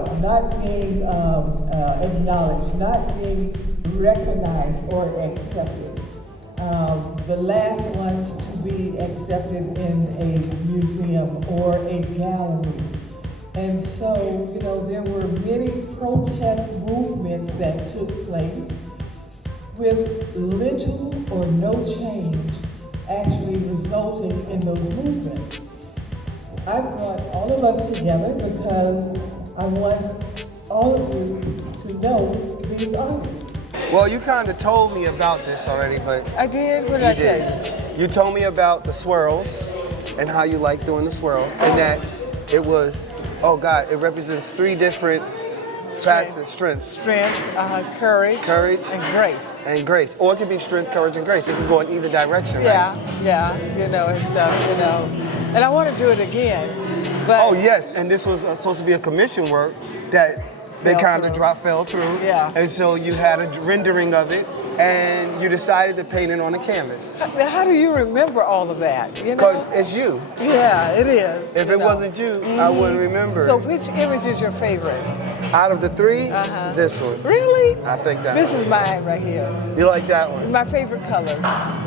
about not being acknowledged, not being recognized or accepted. The last ones to be accepted in a museum or a gallery. And so, you know, there were many protest movements that took place with little or no change actually resulting in those movements. I brought all of us together because I want all of you to know these artists. Well, you kind of told me about this already, but... I did? What did I tell you? You told me about the swirls and how you like doing the swirls, and that it was, oh God, it represents 3 different facets, strengths. Strength, courage, and grace. And grace. Or it could be strength, courage, and grace. It can go in either direction, Yeah, right? yeah, you know, and stuff, you know. And I want to do it again, but... Oh yes, and this was supposed to be a commission work that they kind of fell through. Yeah. And so you had a rendering of it, and you decided to paint it on a canvas. How do you remember all of that? You know? Because it's you. Yeah, it is. If it wasn't you, I wouldn't remember. So which image is your favorite? Out of the 3, this one. Really? I think that This one. is mine right here. You like that one? My favorite color.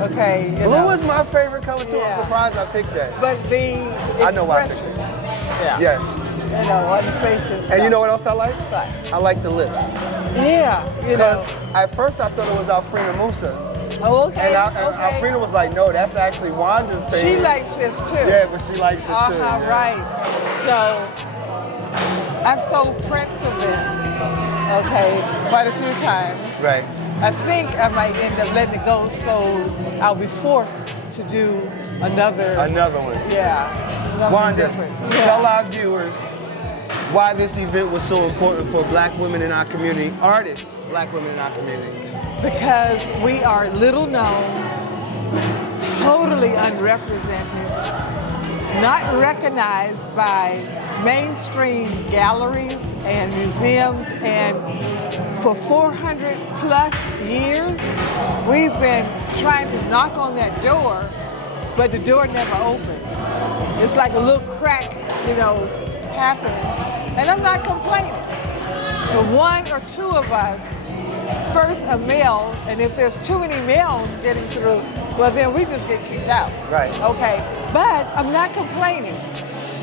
Okay. Blue is my favorite color too. Yeah. I'm surprised I picked that. But the I know why I picked it. Yeah. Yes. You know, on the face and stuff. And you know what else I like? What? I like the lips. Yeah, you know. Because at first I thought it was Alfreda Musa. Oh, okay. And Alfreda was like, no, that's actually Wanda's thing. She likes this too. Yeah, but she likes it too. Yeah. Right. So, I've sold prints of this, okay, quite a few times. Right. I think I might end up letting it go, so I'll be forced to do another one. Yeah. Something Wanda, different. tell our viewers why this event was so important for Black women in our community, artists, Black women in our community. Because we are little known, totally unrepresented, not recognized by mainstream galleries and museums, and for 400 plus years, we've been trying to knock on that door, but the door never opens. It's like a little crack, you know, happens, and I'm not complaining. But 1 or 2 of us, first a male, and if there's too many males getting through, well then we just get kicked out. Right. Okay, but I'm not complaining.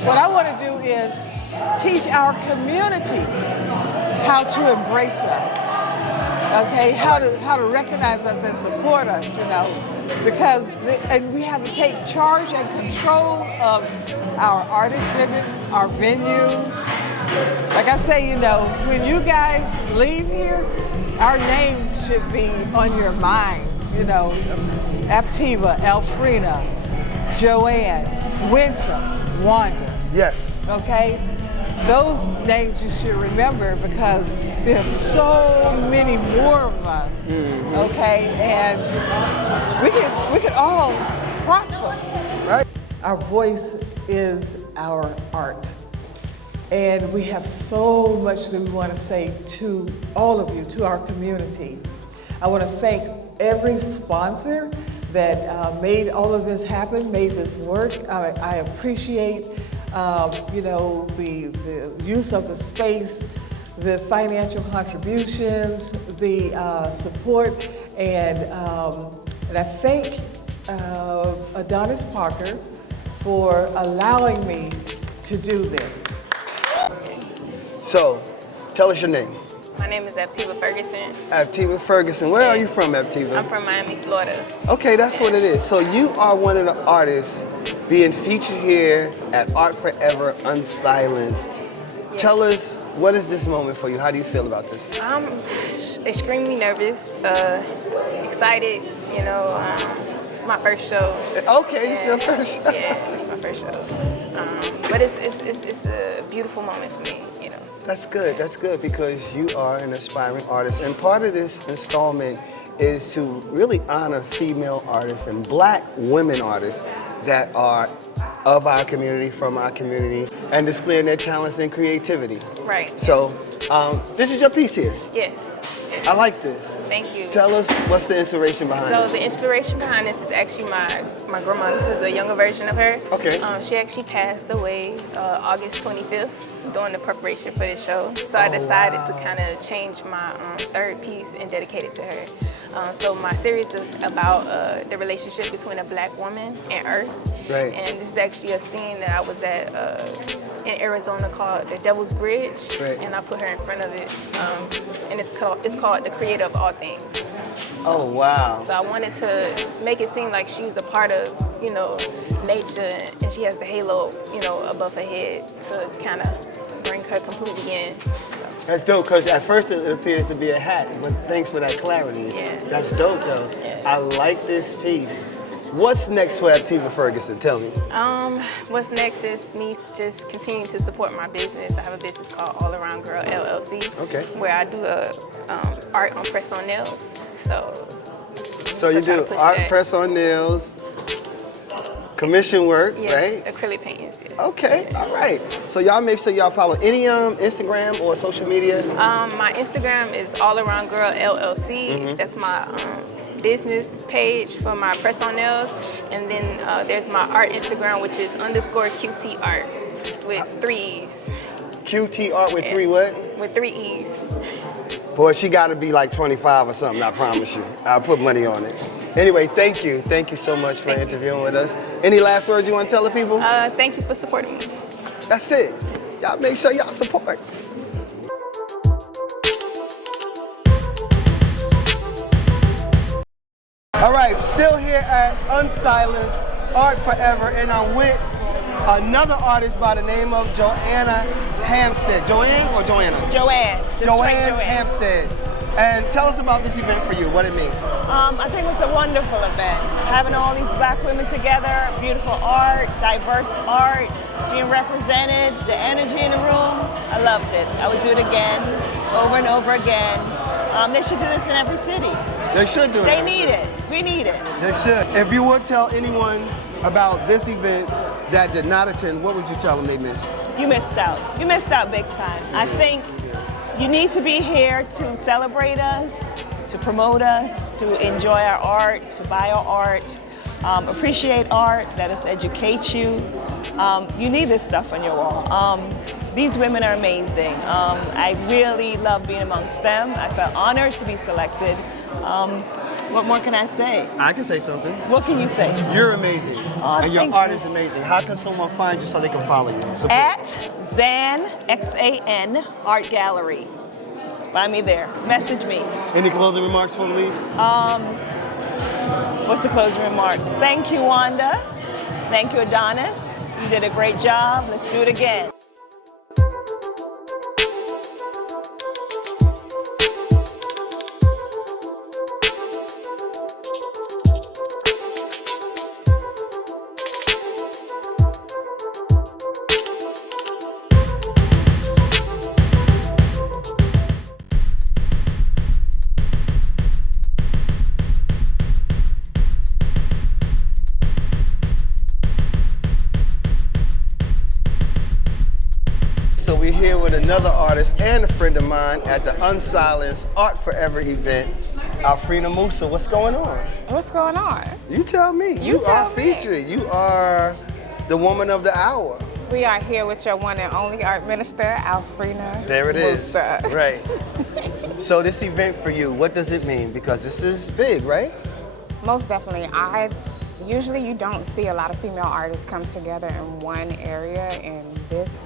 What I want to do is teach our community how to embrace us. Okay, how to recognize us and support us, you know, because and we have to take charge and control of our art exhibits, our venues. Like I say, you know, when you guys leave here, our names should be on your minds, you know, Aptiva, Elfrina, Joanne, Winsome, Wanda. Yes. Okay? Those names you should remember because there's so many more of us, okay? And we could all prosper. Right. Our voice is our art. And we have so much that we want to say to all of you, to our community. I want to thank every sponsor that made all of this happen, made this work. I appreciate you know, the use of the space, the financial contributions, the support, and I thank Adonis Parker for allowing me to do this. So, tell us your name. My name is Aptiva Ferguson. Aptiva Ferguson. Where are you from, Aptiva? I'm from Miami, Florida. Okay, that's what it is. So you are one of the artists being featured here at Art Forever Unsilenced. Yes. Tell us, what is this moment for you? How do you feel about this? I'm extremely nervous, excited, you know. It's my first show. Okay, it's your first show. Yeah, it's my first show. But it's a beautiful moment for me, you know. That's good because you are an aspiring artist, and part of this installment is to really honor female artists and Black women artists that are of our community, from our community, and displaying their talents and creativity. Right. So, this is your piece here. Yes. I like this. Thank you. Tell us what's the inspiration behind So it. the inspiration behind this is actually my grandma. This is a younger version of her. Okay. She actually passed away August 25th during the preparation for this show. So I decided to kind of change my third piece and dedicate it to her. So my series is about the relationship between a black woman and Earth. Right. And this is actually a scene that I was at in Arizona called the Devil's Bridge. Right. And I put her in front of it. And it's called The Creator of All Things. Oh, wow. So I wanted to make it seem like she's a part of, nature, and she has the halo, above her head to kind of bring her completely in. So, That's dope, because at first it appears to be a hat, but thanks for that clarity. Yeah. That's dope, though. Yeah. I like this piece. What's next for Activa Ferguson? Tell me. what's next is me just continuing to support my business. I have a business called All Around Girl LLC, Okay. where I do art on press-on nails. So you try to do push art, that. press on nails, commission work, Yes, right? acrylic paintings. Yes. Okay, all right. So y'all make sure y'all follow any Instagram or social media. My Instagram is All Around Girl LLC. That's my business page for my press-on nails, and then there's my art Instagram, which is _QT art with 3 E's. QT Art with 3 what? With 3 E's. Boy, she got to be like 25 or something, I promise you. I'll put money on it. Anyway, thank you. Thank you so much for interviewing with us. Any last words you want to tell the people? Thank you for supporting me. That's it. Y'all make sure y'all support. All right, still here at Unsilenced Art Forever, and I'm with another artist by the name of Joanna Hampstead. Joanne or Joanna? Joanne. Just straight Joanne Hampstead. And tell us about this event for you, what it means. I think it's a wonderful event. Having all these black women together, beautiful art, diverse art, being represented, the energy in the room, I loved it. I would do it again, over and over again. They should do this in every city. They should do it. They need it. We need it. They should. If you would tell anyone about this event that did not attend, what would you tell them they missed? You missed out. You missed out big time. I think you need to be here to celebrate us, to promote us, to enjoy our art, to buy our art, appreciate art, let us educate you. You need this stuff on your wall. These women are amazing. I really love being amongst them. I felt honored to be selected. What more can I say? I can say something. What can you say? You're amazing. Oh, and your thank art you. is amazing. How can someone find you so they can follow you? Support. At Zan, X-A-N, Art Gallery. Find me there. Message me. Any closing remarks before we leave? What's the closing remarks? Thank you, Wanda. Thank you, Adonis. You did a great job. Let's do it again. So we're here with another artist and a friend of mine at the Unsilenced Art Forever event. Alfreda Musa, what's going on? What's going on? You tell me. You are tell me. featured. You are the woman of the hour. We are here with your one and only art minister, Alfreda. There it is. Musa. Right. So this event for you, what does it mean? Because this is big, right? Most definitely. Usually you don't see a lot of female artists come together in one area, and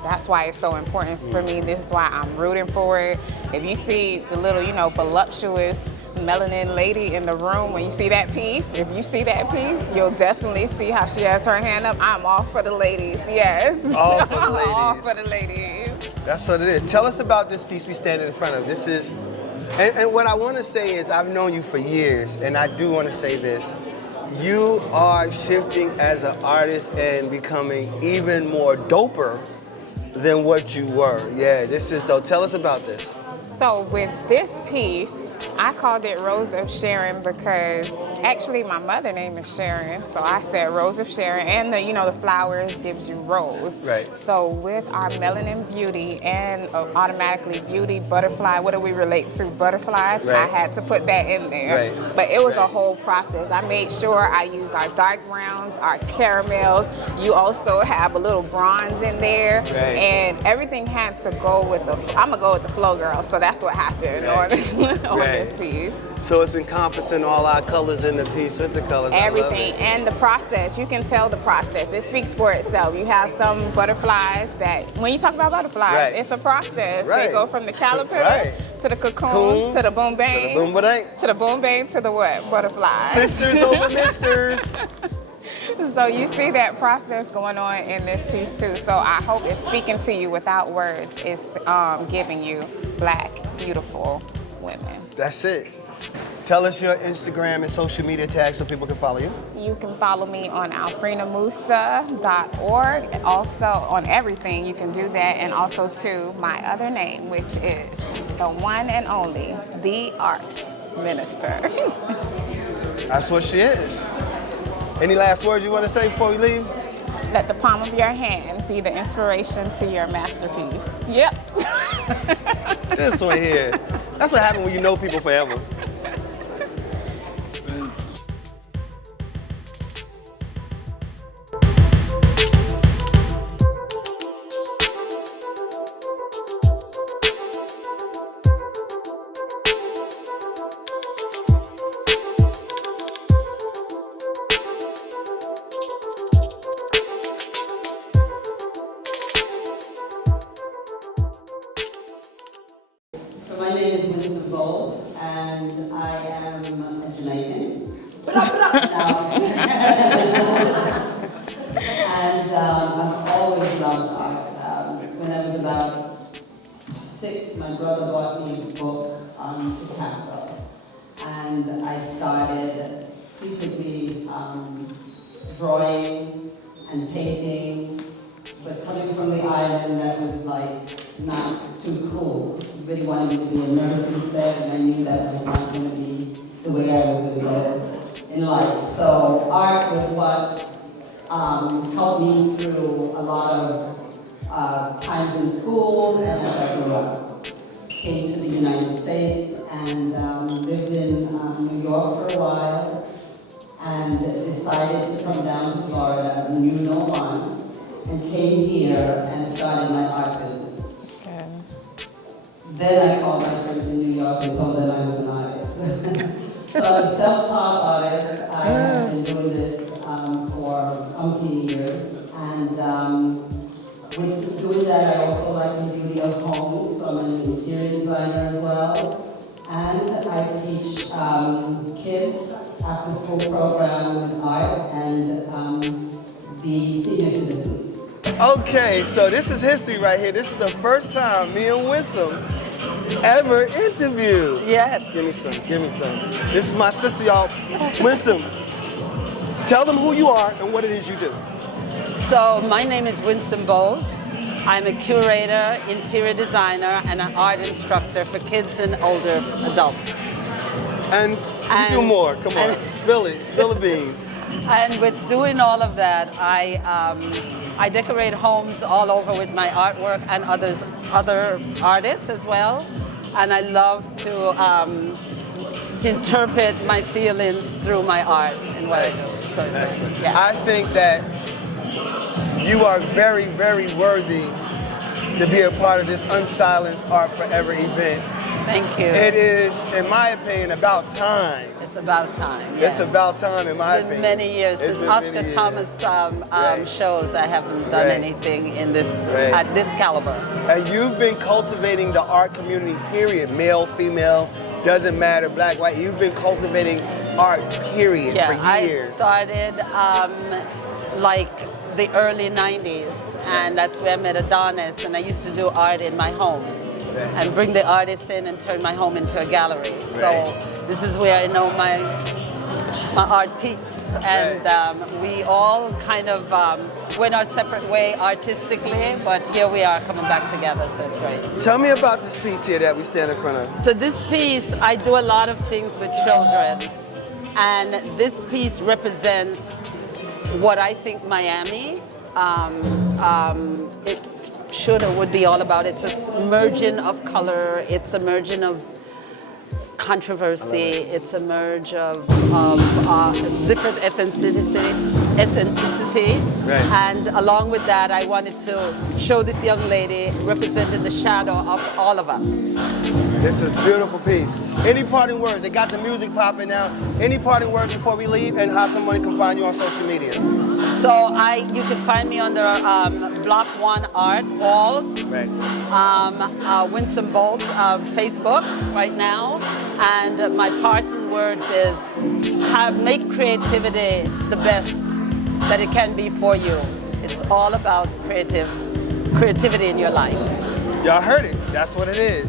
that's why it's so important for me. This is why I'm rooting for it. If you see the little, voluptuous melanin lady in the room, when you see that piece, you'll definitely see how she has her hand up. I'm all for the ladies, yes. All for the I'm all ladies. for the ladies. That's what it is. Tell us about this piece we stand in front of. This is, and what I want to say is I've known you for years, and I do want to say this. You are shifting as an artist and becoming even more doper than what you were. Yeah, this is dope. Tell us about this. So with this piece, I called it Rose of Sharon because actually my mother name is Sharon, so I said Rose of Sharon, and the flowers gives you rose. Right. So with our melanin beauty and automatically beauty butterfly, what do we relate to? Butterflies. Right. I had to put that in there. Right. But it was a Right. whole process. I made sure I used our dark browns, our caramels. You also have a little bronze in there, Right. and everything had to go with I'm gonna go with the flow, girl. So that's what happened Right. on this Right. piece. So it's encompassing all our colors in the piece with the colors. Everything I love it. and the process. You can tell the process. It speaks for itself. You have some butterflies that, when you talk about butterflies, Right. it's a process. Right. They go from the caterpillar Right. to the cocoon Cocoon, to the boom bang Boom, ba-dang. to the boom bang to the what? Butterflies. Sisters over misters. So you see that process going on in this piece too. So I hope it's speaking to you without words. It's giving you Black, beautiful women. That's it. Tell us your Instagram and social media tags so people can follow you. You can follow me on alfrenamusa.org. Also on everything, you can do that. And also to my other name, which is the one and only, the Art Minister. That's what she is. Any last words you want to say before we leave? Let the palm of your hand be the inspiration to your masterpiece. Yep. This one here. That's what happens when you know people forever. So my name is Winston Bowles, and I am a Jamaican. And I've always loved art. When I was about 6, my brother bought me a book on Picasso, and I started secretly drawing and painting. But coming from the island, that was like not too cool. Everybody wanted me to be a nurse instead, and I knew that was not going to be the way I was going to go in life. So art was what helped me through a lot of times in school and as I grew up. Came to the United States and lived in New York for a while, and decided to come down to Florida, knew no one, and came here and started my art business. Okay. Then I called my friends in New York and told them I was an artist. So I'm a self-taught artist. I have been doing this for umpteen years. And with doing that, I also like the beauty of homes. So I'm an interior designer as well. And I teach kids after-school program with art and the senior citizens. Okay, so this is history right here. This is the first time me and Winsome ever interviewed. Yes. Give me some, give me some. This is my sister, y'all. Winsome, tell them who you are and what it is you do. So my name is Winsome Bowles. I'm a curator, interior designer, and an art instructor for kids and older adults. And you do more, come on, spill it, spill the beans. And with doing all of that, I decorate homes all over with my artwork and other artists as well. And I love to interpret my feelings through my art and what I do. So, yeah. I think that you are very, very worthy to be a part of this Unsilenced Art Forever event. Thank you. It is, in my opinion, about time. It's about time. Yes. It's about time, in my It's been opinion. many years It's since been Oscar many years. Thomas Right. shows. I haven't done Right. anything in this Right. at this caliber. And you've been cultivating the art community, period. Male, female, doesn't matter, black, white. You've been cultivating art, period, Yeah, for I years. started like the early 90s, and that's where I met Adonis, and I used to do art in my home. Right. And bring the artists in and turn my home into a gallery. Right. So this is where I know my art peaks, and we all kind of went our separate way artistically, but here we are coming back together, so it's great. Tell me about this piece here that we stand in front of. So this piece, I do a lot of things with children, and this piece represents what I think Miami it should or would be all about. It's a merging of color, it's a merging of controversy, it's a merge of different ethnicity. Right. And along with that, I wanted to show this young lady representing the shadow of all of us. This is a beautiful piece. Any parting words? They got the music popping now. Any parting words before we leave, and how somebody can find you on social media? So you can find me under Block 1 Art Walls, Right. Winsome Bolt Facebook right now, and my parting words is make creativity the best that it can be for you. It's all about creativity in your life. Y'all heard it. That's what it is.